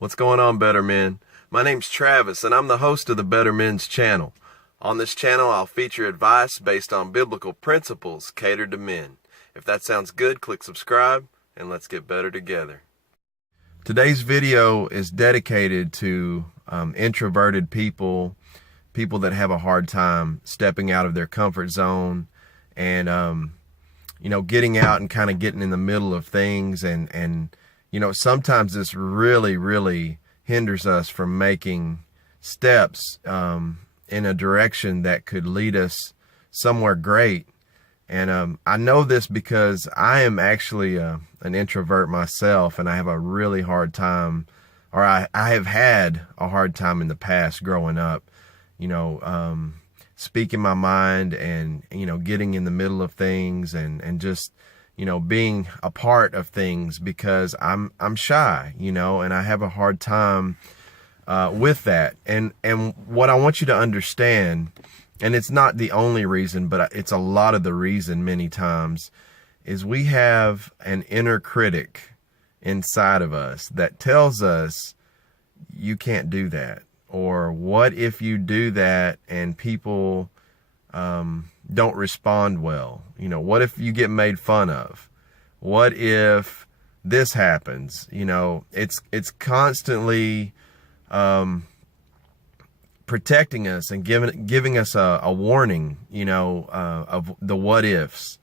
What's going on, Better Men? My name's Travis, and I'm the host of the Better Men's channel. On this channel, I'll feature advice based on biblical principles catered to men. If that sounds good, click subscribe, and let's get better together. Today's video is dedicated to introverted people that have a hard time stepping out of their comfort zone and, getting out and kind of getting in the middle of things. And sometimes this really hinders us from making steps in a direction that could lead us somewhere great. And I know this because I am actually an introvert myself, and I have a really hard time, or I have had a hard time in the past growing up, speaking my mind and, getting in the middle of things and just, being a part of things because I'm shy, and I have a hard time with that. And what I want you to understand, and it's not the only reason, but it's a lot of the reason many times, is we have an inner critic inside of us that tells us you can't do that. Or what if you do that and people don't respond well? What if you get made fun of? What if this happens? It's constantly protecting us and giving us a warning, of the what ifs.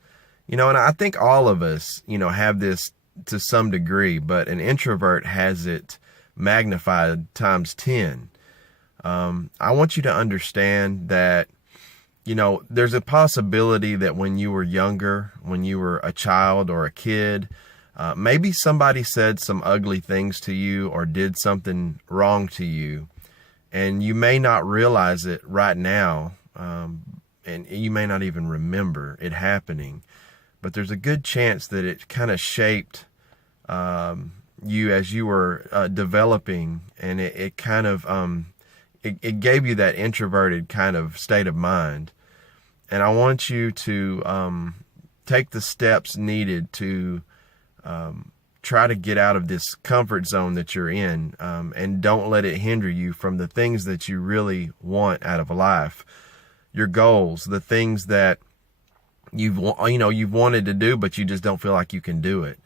And I think all of us, have this to some degree, but an introvert has it magnified times 10. I want you to understand that, there's a possibility that when you were younger, when you were a child or a kid, maybe somebody said some ugly things to you or did something wrong to you, and you may not realize it right now, and you may not even remember it happening, but there's a good chance that it kind of shaped you as you were developing, and it kind of it gave you that introverted kind of state of mind. And I want you to take the steps needed to try to get out of this comfort zone that you're in, and don't let it hinder you from the things that you really want out of life, your goals, the things that you've wanted to do, but you just don't feel like you can do it.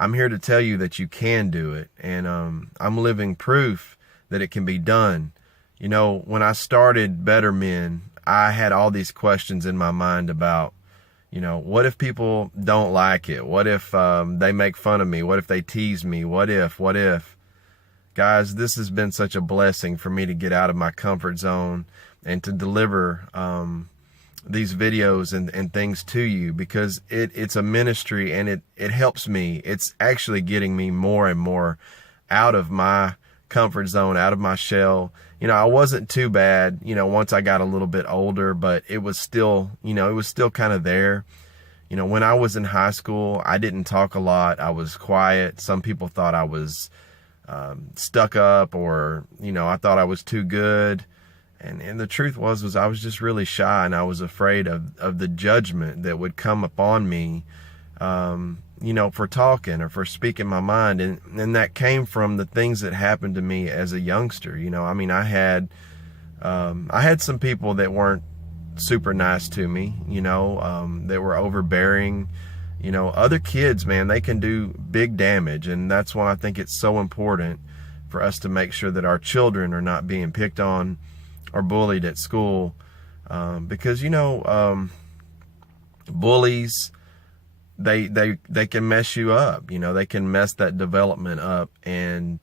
I'm here to tell you that you can do it, and I'm living proof that it can be done. When I started Better Men, I had all these questions in my mind about, what if people don't like it? What if they make fun of me? What if they tease me? What if? Guys, this has been such a blessing for me to get out of my comfort zone and to deliver these videos and things to you, because it's a ministry, and it helps me. It's actually getting me more and more out of my comfort zone, out of my shell. I wasn't too bad, once I got a little bit older, but it was still, kind of there. When I was in high school, I didn't talk a lot. I was quiet. Some people thought I was stuck up, or, I thought I was too good. And the truth was I was just really shy, and I was afraid of the judgment that would come upon me, for talking or for speaking my mind. And that came from the things that happened to me as a youngster. I had some people that weren't super nice to me, that were overbearing. Other kids, man, they can do big damage. And that's why I think it's so important for us to make sure that our children are not being picked on or bullied at school. Because, bullies, they can mess you up. They can mess that development up. And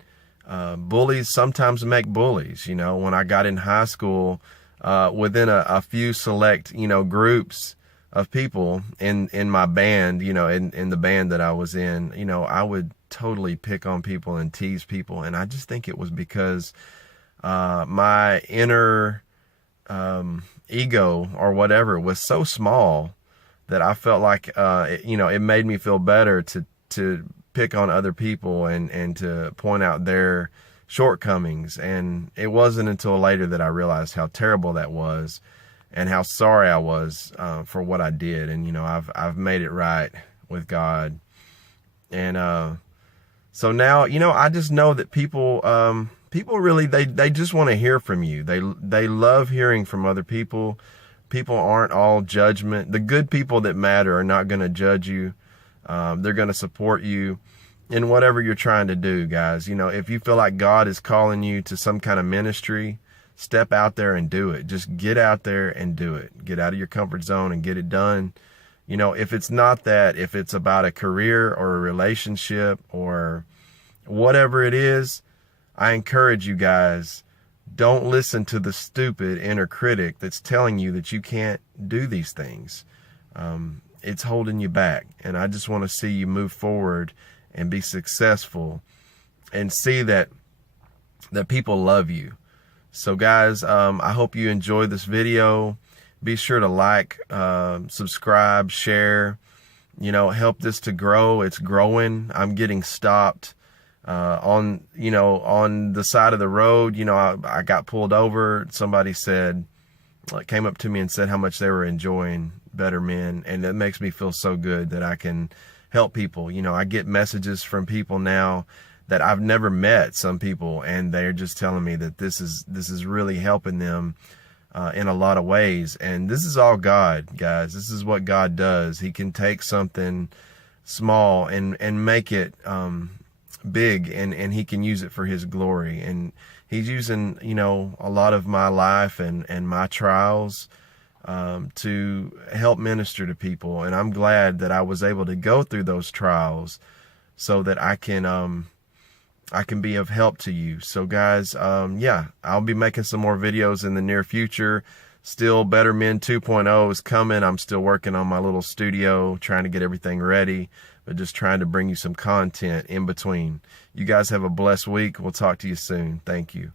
bullies sometimes make bullies. When I got in high school, within a few select groups of people in my band, in the band that I was in, I would totally pick on people and tease people. And I just think it was because my inner ego or whatever was so small that I felt like, it made me feel better to pick on other people and to point out their shortcomings. And it wasn't until later that I realized how terrible that was and how sorry I was for what I did. And, I've made it right with God. And So now, I just know that people really, they just want to hear from you. They love hearing from other people. People aren't all judgment. The good people that matter are not going to judge you. They're going to support you in whatever you're trying to do, guys. If you feel like God is calling you to some kind of ministry, step out there and do it. Just get out there and do it. Get out of your comfort zone and get it done. If it's not that, if it's about a career or a relationship or whatever it is, I encourage you guys, don't listen to the stupid inner critic that's telling you that you can't do these things. It's holding you back. And I just want to see you move forward and be successful and see that people love you. So guys, I hope you enjoyed this video. Be sure to like, subscribe, share, help this to grow. It's growing. I'm getting stopped on the side of the road. I got pulled over. Somebody came up to me and said how much they were enjoying Better Men. And it makes me feel so good that I can help people. I get messages from people now that I've never met, some people, and they're just telling me that this is really helping them in a lot of ways. And this is all God, guys. This is what God does. He can take something small and make it big, and he can use it for his glory. And he's using, a lot of my life and my trials to help minister to people. And I'm glad that I was able to go through those trials so that I can be of help to you. So guys, yeah, I'll be making some more videos in the near future. Still, Better Men 2.0 is coming. I'm still working on my little studio, trying to get everything ready, but just trying to bring you some content in between. You guys have a blessed week. We'll talk to you soon. Thank you.